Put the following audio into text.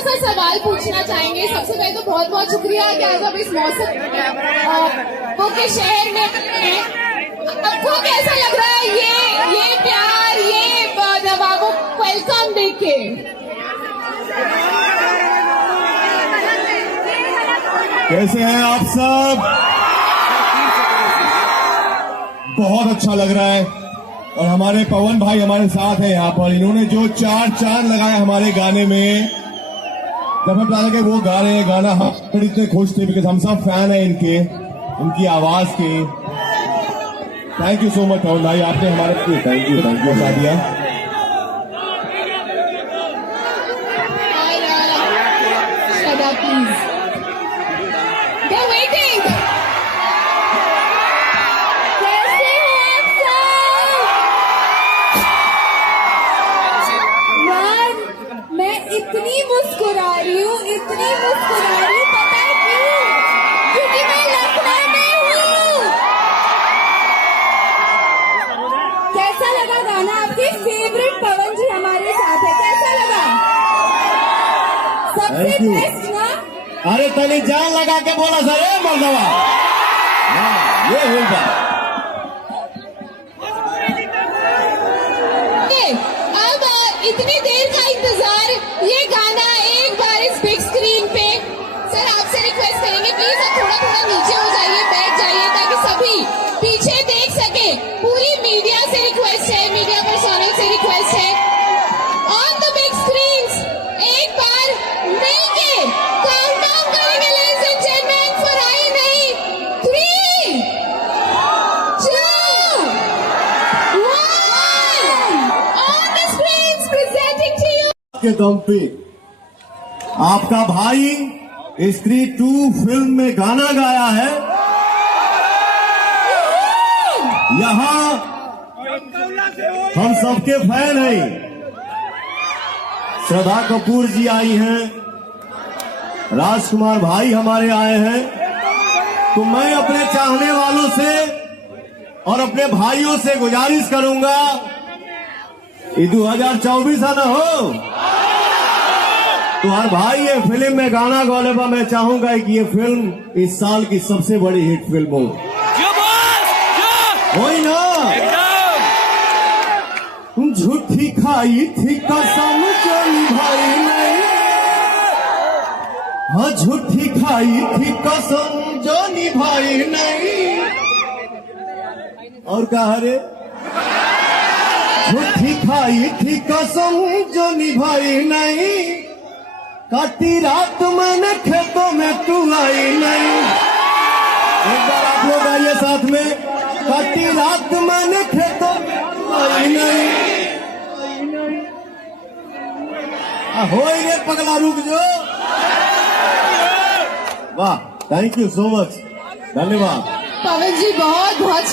सा सवाल पूछना चाहेंगे। सबसे पहले तो बहुत बहुत शुक्रिया कि आज आप इस मौसम के शहर में हैं। आपको कैसा लग रहा है ये प्यार, ये नवाबों वेलकम देके? कैसे हैं आप सब? बहुत अच्छा लग रहा है। और हमारे पवन भाई हमारे साथ हैं यहाँ पर। इन्होंने जो 4 चांद लगाए हमारे गाने में, जब हम पता कि वो गा रहे हैं गाना, हम इतने खुश थे बिकॉज हम सब फैन हैं इनकी आवाज के। थैंक यू सो मच पवन भाई, आपने हमारे थैंक यू सादिया। इतनी मुस्कुरा रही हूँ, पता है क्यों? क्योंकि मैं लखनऊ में हूँ। कैसा लगा गाना? आपके फेवरेट पवन जी हमारे साथ है, कैसा लगा? सबसे बेस्ट ना? अरे तनी जान लगा के बोला सर, ये मर्दवा ये होगा। अब इतनी देर का इंतजार, ये गाना एक बार इस बिग स्क्रीन पे। सर आपसे रिक्वेस्ट करेंगे प्लीज आप थोड़ा नीचे हो जाइए, बैठ जाइए ताकि सभी पीछे देख सके। पूरी मीडिया से रिक्वेस्ट है, मीडिया पर्सनल से रिक्वेस्ट है, ऑन द बिग स्क्रीन्स एक बार मिलके काउंटडाउन करेंगे ladies and gentlemen for I नहीं 3, 2, 1 on the screens presenting to you. के दम पे आपका भाई स्त्री 2 फिल्म में गाना गाया है। यहाँ हम सबके फैन हैं। श्रद्धा कपूर जी आई हैं, राजकुमार भाई हमारे आए हैं। तो मैं अपने चाहने वालों से और अपने भाइयों से गुजारिश करूंगा, ये 2024 आना हो तो हर भाई ये फिल्म में गाना गाने पर मैं चाहूंगा कि ये फिल्म इस साल की सबसे बड़ी हिट फिल्म हो। वही ना, झूठी खाई थी कसम जो निभाई नहीं। हाँ झूठी खाई थी कसम जो निभाई नहीं। और क्या हरे? झूठी खाई थी कसम जो निभाई नहीं। काटी रात मैंने खेतों में तू आई नहीं। एक बार आप लोग आइए साथ में। काटी रात मैंने खेतों में तू आई नहीं। हो गए पगला, रुक जो। वाह, थैंक यू सो मच, धन्यवाद पवन जी, बहुत बहुत